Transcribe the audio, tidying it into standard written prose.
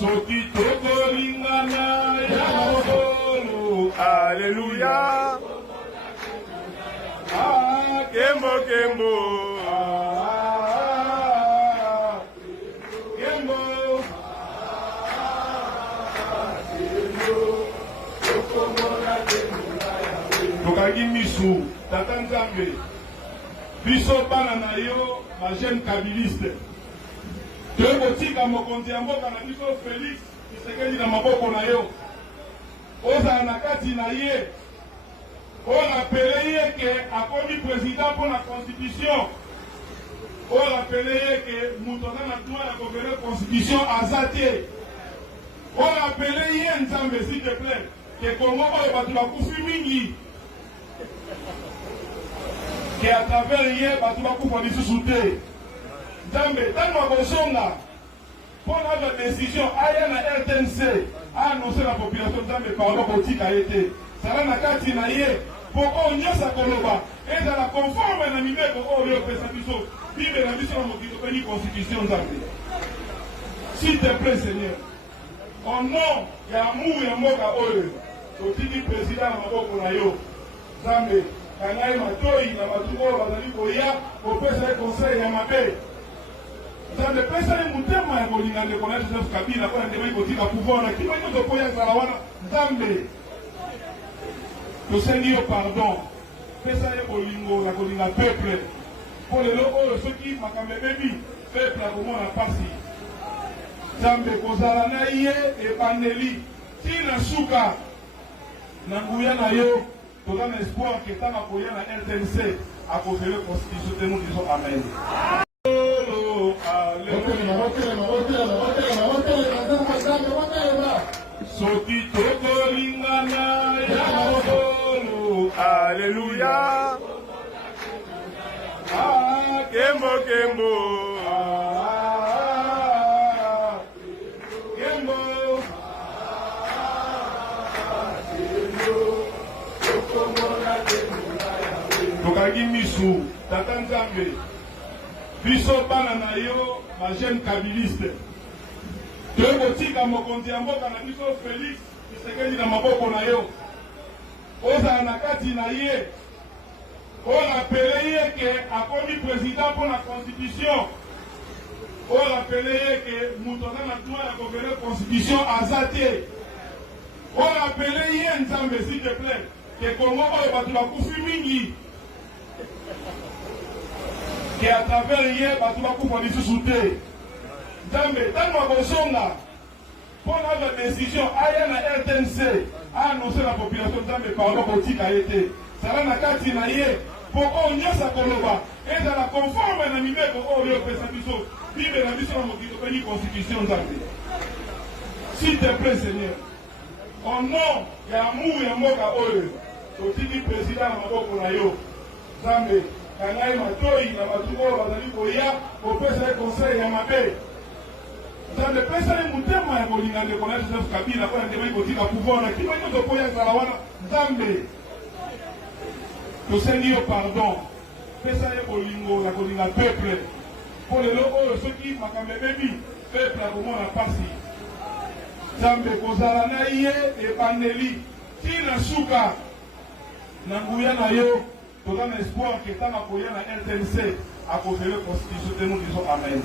soki tokolingana ya solo. Alléluia. Ah, kembo kembo. Kembo. Tokaki misu tata Nzambe. Biso bana na yo ma jeune kabiliste. Tokotika mokonzi ya mboka na biso Félix Tshisekedi na maboko na yo. Oza na kati na ye. On appelé ye ke akomi président pour la constitution. On appelé ye ke mutoza na droit ya kovenir constitution azate. On appelé ye Nzambe s'il te plaît. Que Congo oyo batu bakufi mingi. Que à travers ye batu bakufa lisusu te. Nzambe tango akozonga pour la décision aya na RTNC a annoncé la population Nzambe pardon kotika ete. Sala na kati na ye poko nyasa koloba ezala conforme na mibeko oyo pesa biso bibe na biso na mokito peni constitution Nzambe. S'il te plaît Seigneur, au nom ya amour ya mboka oyo totiki président na maboko na yo Nzambe kangai matoi na batu oyo bazali koya kopesa conseil ya mabe. Nzambe pesa ye mutema ya kolinga ndeko na Joseph Kabila kwa ndema kotika pouvoir na kima nyoto koya zala wana Nzambe. Tosengi yo pardon. Pesa ye kolingo na kolinga peuple. Pour le logo soki makambe bebi peuple akomona pasi. Nzambe kozala na ye ebandeli tina suka na nguya na yo toza na espoir ke tanga koya na RTNC akozele constitution te nous disons amen. Soki tokolingana ya solo. Alléluia. Ah, kembo kembo. Kembo. Tokaki misu tata Nzambe. Biso bana na yo ma jeune kabiliste. Tokotika mokonzi ya mboka na biso Félix Tshisekedi na maboko na yo. Oza na kati na ye. On appelé ye ke akomi président pour la constitution. On appelé ye ke mutoza na droit ya kovenir constitution azate. On appelé ye Nzambe s'il te plaît. Que Congo oyo batu bakufi mingi. Que à travers ye batu bakufa lisusu te. Nzambe tango akozonga pour la décision aya na RTNC a annoncé la population Nzambe pardon kotika ete. Sala na kati na ye poko nyasa koloba ezala conforme na mibeko oyo pesa biso bibe na biso na mokito peni constitution Nzambe. S'il te plaît Seigneur, au nom ya amour ya mboka oyo totiki président na maboko na yo Nzambe kangai matoi na batu oyo bazali koya kopesa conseil ya mabe. Nzambe pesa ye mutema ya kolinga ndeko na Joseph Kabila kwa ndema kotika pouvoir na kima nyoto koya zala wana Nzambe. Tosengi yo pardon. Pesa ye kolingo na kolinga peuple. Pour le logo oyo soki makambe bebi peuple akomona pasi. Nzambe kozala na ye ebandeli tina suka na nguya na yo toza na espoir ke tanga koya na RTNC akozele constitution te nous disons amen.